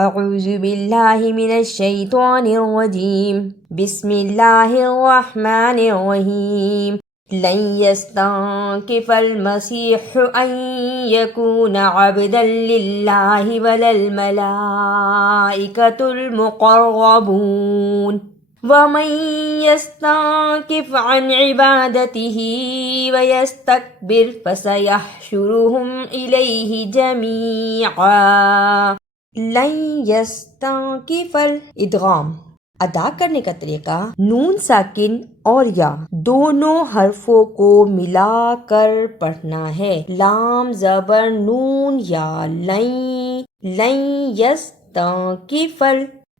اعوذ باللہ من الشیطان الرجیم بسم اللہ الرحمن الرحیم لن يستنكف المسيح أن يكون عبدا لله ولا الملائكة المقربون ومن يستنكف عن عبادته ويستكبر فسيحشرهم إليه جميعا. لن يستنكف الادغام ادا کرنے کا طریقہ نون ساکن اور یا دونوں حرفوں کو ملا کر پڑھنا ہے. لام زبر نون یا لن یستنکف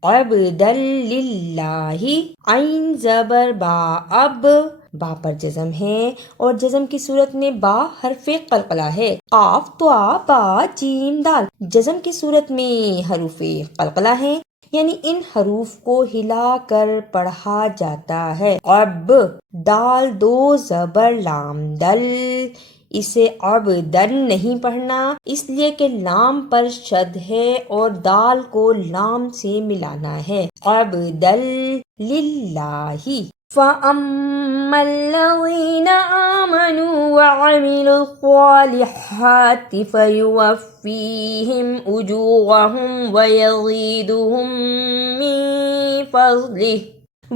عبدا للہ. عین زبر با اب با پر جزم ہے اور جزم کی صورت میں با حرف قلقلہ ہے. قاف تو با جیم دال جزم کی صورت میں حروف قلقلہ ہیں، یعنی ان حروف کو ہلا کر پڑھا جاتا ہے. اب دال دو زبر لام دل، اسے عبدن نہیں پڑھنا اس لیے کہ لام پر شد ہے اور دال کو لام سے ملانا ہے. عبدل للہ. فَأَمَّا الَّذِينَ آمَنُوا وَعَمِلُوا الصَّالِحَاتِ فَيُوَفِّيهِمْ أُجُورَهُمْ وَيَزِيدُهُم مِّن فَضْلِهِ.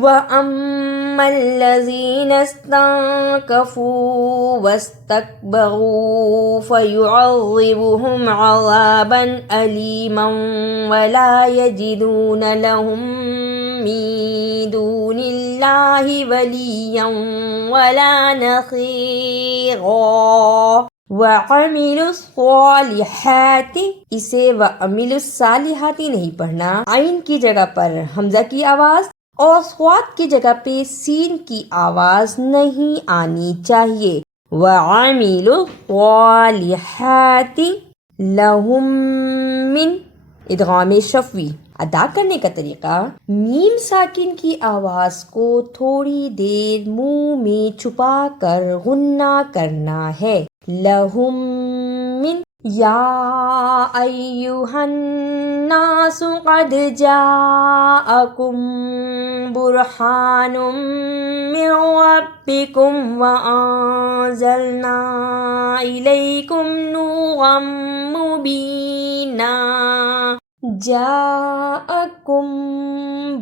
وَأَمَّا الَّذِينَ اسْتَنكَفُوا وَاسْتَكْبَرُوا فَيُعَذِّبُهُمْ عَذَابًا أَلِيمًا وَلَا يَجِدُونَ لَهُم مِّن دُونِ اللَّهِ وَلِيًّا وَلَا نَصِيرًا. وَعَمِلُوا الصَّالِحَاتِ اسے وَعَمِلُوا الصَّالِحَاتِ نہیں پڑھنا، عین کی جگہ پر حمزہ کی آواز اور صاد کی جگہ پہ سین کی آواز نہیں آنی چاہیے. وَعَمِلُوا الصَّالِحَاتِ لَهُم مِّن ادغام شفوی. ادا کرنے کا طریقہ میم ساکن کی آواز کو تھوڑی دیر منہ میں چھپا کر غنہ کرنا ہے. لَهُم مِّن یا ایہا الناس قد جاءکم برہان من ربکم وانزلنا الیکم نورا مبینا. جاءکم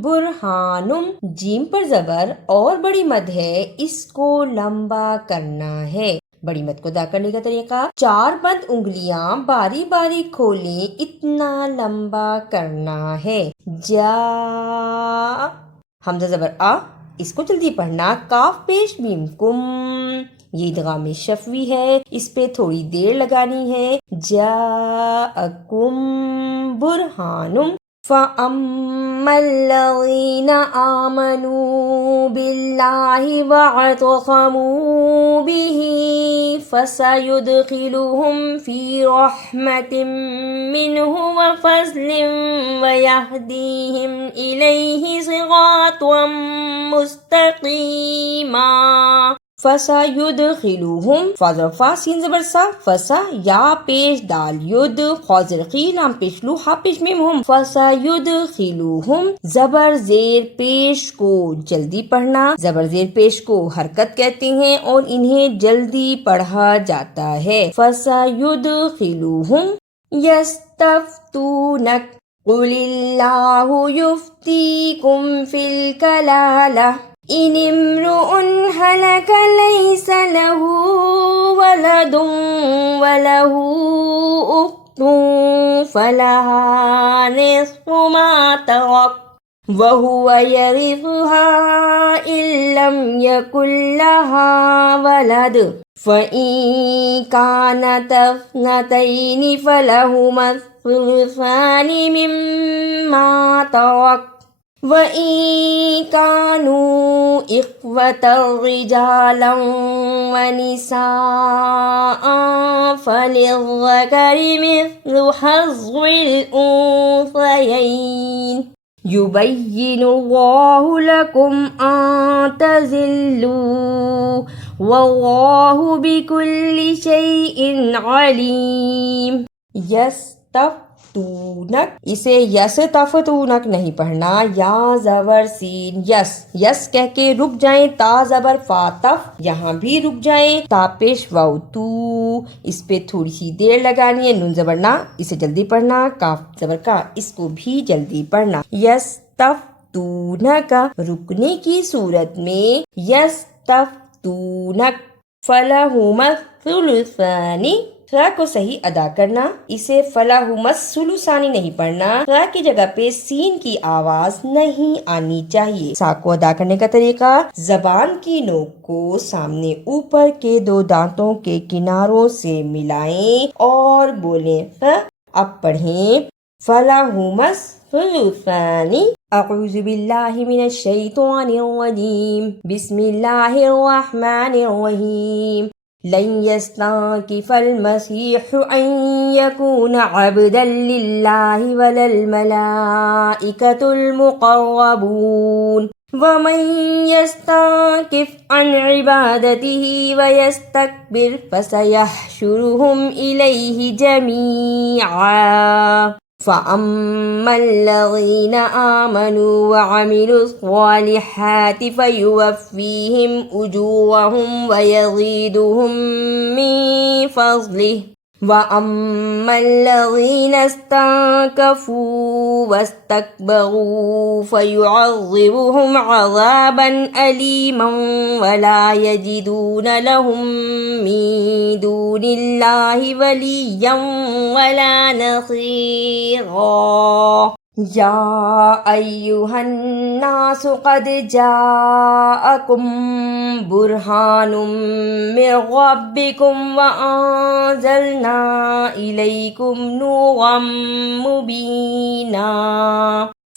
برہان جیم پر زبر اور بڑی مد ہے، اس کو لمبا کرنا ہے. بڑی مد کو ادا کرنے کا طریقہ 4 بند انگلیاں باری باری کھولیں، اتنا لمبا کرنا ہے. جا حمزہ زبر آ، اس کو جلدی پڑھنا. کاف پیش میم کم، یہ ادغام شفوی ہے، اس پہ تھوڑی دیر لگانی ہے. جاءکم برہان. فَأَمَّا الَّذِينَ آمَنُوا بِاللَّهِ وَاعْتَصَمُوا بِهِ فَسَيُدْخِلُهُمْ فِي رَحْمَةٍ مِّنْهُ وَفَضْلٍ وَيَهْدِيهِمْ إِلَيْهِ صِرَاطًا مُسْتَقِيمًا. فَسَيُدْخِلُهُمْ فَا سین زبر سا، فسا یا پیش دال ید خاضر قی لام پیش لو ہا پیش میم ہم. فَسَيُدْخِلُهُمْ زبر زیر پیش کو جلدی پڑھنا. زبر زیر پیش کو حرکت کہتے ہیں اور انہیں جلدی پڑھا جاتا ہے. فَسَيُدْخِلُهُمْ يَسْتَفْتُونَكَ قُلِ اللَّهُ يُفْتِيكُمْ فِي الْكَلَالَةِ إِنِ امْرُؤٌ هَلَكَ لَيْسَ لَهُ وَلَدٌ وَلَهُ أُخْتٌ فَلَهَا نِصْفُ مَا تَرَكَ وَهُوَ يَرِثُهَا إِن لَّمْ يَكُن لَّهَا وَلَدٌ فَإِن كَانَتَا اثْنَتَيْنِ فَلَهُمَا الثُّلُثَانِ مِمَّا تَرَكَ وَإِن كَانُوا إِخْوَةً رِجَالًا وَنِسَاءً فَلِلذَّكَرِ مِثْلُ حَظِّ الْأُنثَيَيْنِ. يُبَيِّنُ اللَّهُ لَكُمْ أَن تَضِلُّوا وَاللَّهُ بِكُلِّ شَيْءٍ عَلِيمٌ. تفتونک، اسے یس تفتونک نہیں پڑھنا، یا زبر سین یس، یس کہہ کے رک جائیں، تا زبر فا تف، یہاں بھی رک جائیں، تا پیش واو تو، اس پہ تھوڑی سی دیر لگانی ہے، نون زبر نا، اسے جلدی پڑھنا، کاف زبر کا، اس کو بھی جلدی پڑھنا، یس تفتونک، رکنے کی صورت میں یس تفتونک، فلہما الثلثان، خا کو صحیح ادا کرنا، اسے فلہما الثلثان نہیں پڑھنا، خا کی جگہ پہ سین کی آواز نہیں آنی چاہیے۔ سا کو ادا کرنے کا طریقہ، زبان کی نوک کو سامنے اوپر کے دو دانتوں کے کناروں سے ملائیں اور بولیں خ۔ اب پڑھیں فلہما الثلثان۔ اعوذ باللہ من الشیطان الرجیم، بسم اللہ الرحمن الرحیم۔ لن يستنكف المسيح أن يكون عبدا لله ولا الملائكة المقربون ومن يستنكف عن عبادته ويستكبر فسيحشرهم إليه جميعا فأما الذين آمنوا وعملوا الصالحات فيوفيهم أجورهم ويزيدهم من فضله وأما الذين استنكفوا واستكبروا فيعذبهم عذابا أليما ولا يجدون لهم من دون الله وليا ولا نصيرا یا ایہا الناس قد جاءکم برہان من ربکم وانزلنا الیکم نورا مبینا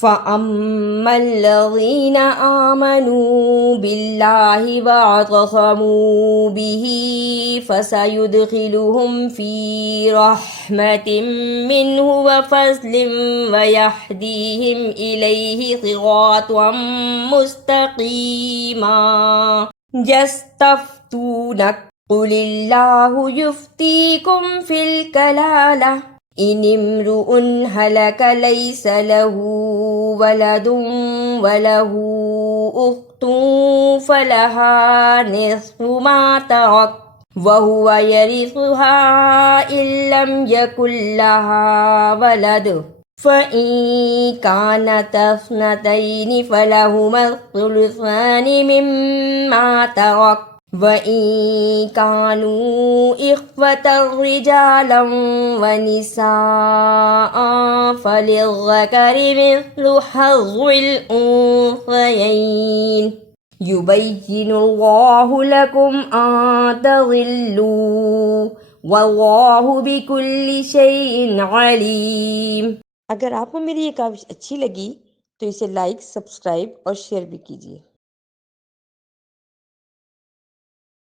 فَأَمَّا الَّذِينَ آمَنُوا بِاللَّهِ وَاعْتَصَمُوا بِهِ فَسَيُدْخِلُهُمْ فِي رَحْمَةٍ مِّنْهُ وَفَضْلٍ وَيَهْدِيهِمْ إِلَيْهِ صِرَاطًا مُسْتَقِيمًا يَسْتَفْتُونَكَ قُلِ اللَّهُ يُفْتِيكُمْ فِي الْكَلَالَةِ إن امرؤ هلك ليس له ولد وله أخت فلها نصف ما ترك وهو يرثها إن لم يكن لها ولد فإن كانتا اثنتين فلهما الثلثان مما ترك وَإِن كَانُوا إِخْوَةً رِجَالًا وَنِسَاءً فَلِلذَّكَرِ مِثْلُ حَظِّ الْأُنثَيَيْنِ يُبَيِّنُ اللَّهُ لَكُمْ أَن تَضِلُّوا وَاللَّهُ بِكُلِّ شَيْءٍ عَلِيمٌ۔ اگر آپ کو میری یہ کاوش اچھی لگی تو اسے لائک، سبسکرائب اور شیئر بھی کیجیے۔